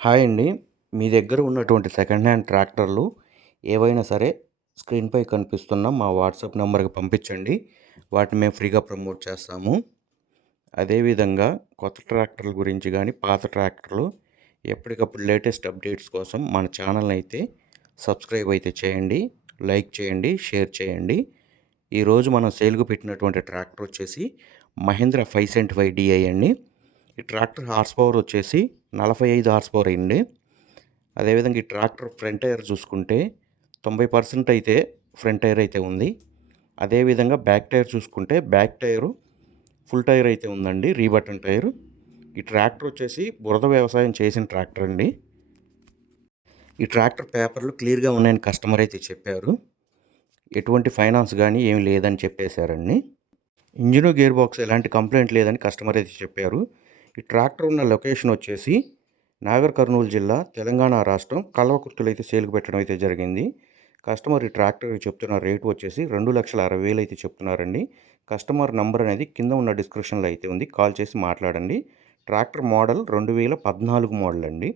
Hi అండి. మీ దగ్గర ఉన్నటువంటి సెకండ్ హ్యాండ్ ట్రాక్టర్లు ఏవైనా సరే స్క్రీన్‌పై కనిపిస్తున్న మా వాట్సాప్ నంబర్‌కి పంపించండి. వాటిని మేము ఫ్రీగా ప్రమోట్ చేస్తాము. అదేవిధంగా కొత్త ట్రాక్టర్ల గురించి గానీ, పాత ట్రాక్టర్లు ఎప్పటికప్పుడు లేటెస్ట్ అప్డేట్స్ కోసం మన ఛానల్‌ని అయితే సబ్స్క్రైబ్ అయితే చేయండి. లైక్ చేయండి, షేర్ చేయండి. ఈరోజు మనం సేల్‌కి పెట్టినటువంటి ట్రాక్టర్ వచ్చేసి మహీంద్రా 575 DI అండి. ఈ ట్రాక్టర్ హార్స్ పవర్ వచ్చేసి 45 హార్స్ పవర్ అయింది. అదేవిధంగా ఈ ట్రాక్టర్ ఫ్రంట్ టైర్ చూసుకుంటే 90% అయితే ఫ్రంట్ టైర్ అయితే ఉంది. అదేవిధంగా బ్యాక్ టైర్ చూసుకుంటే బ్యాక్ టైరు ఫుల్ టైర్ అయితే ఉందండి, రీబటన్ టైరు. ఈ ట్రాక్టర్ వచ్చేసి బురద వ్యవసాయం చేసిన ట్రాక్టర్ అండి. ఈ ట్రాక్టర్ పేపర్లు క్లియర్గా ఉన్నాయని కస్టమర్ అయితే చెప్పారు. ఎటువంటి ఫైనాన్స్ కానీ ఏమి లేదని చెప్పేశారండి. ఇంజిన్ గేర్ బాక్స్ ఎలాంటి కంప్లైంట్ లేదని కస్టమర్ అయితే చెప్పారు. ఈ ట్రాక్టర్ ఉన్న లొకేషన్ వచ్చేసి నాగర్ కర్నూలు జిల్లా, తెలంగాణ రాష్ట్రం కల్వకుర్తిలో అయితే సేల్కి పెట్టడం అయితే జరిగింది. కస్టమర్ ఈ ట్రాక్టర్ చెప్తున్న రేటు వచ్చేసి 2,60,000 అయితే చెప్తున్నారండి. కస్టమర్ నంబర్ అనేది కింద ఉన్న డిస్క్రిప్షన్లో అయితే ఉంది, కాల్ చేసి మాట్లాడండి. ట్రాక్టర్ మోడల్ 2014 మోడల్ అండి.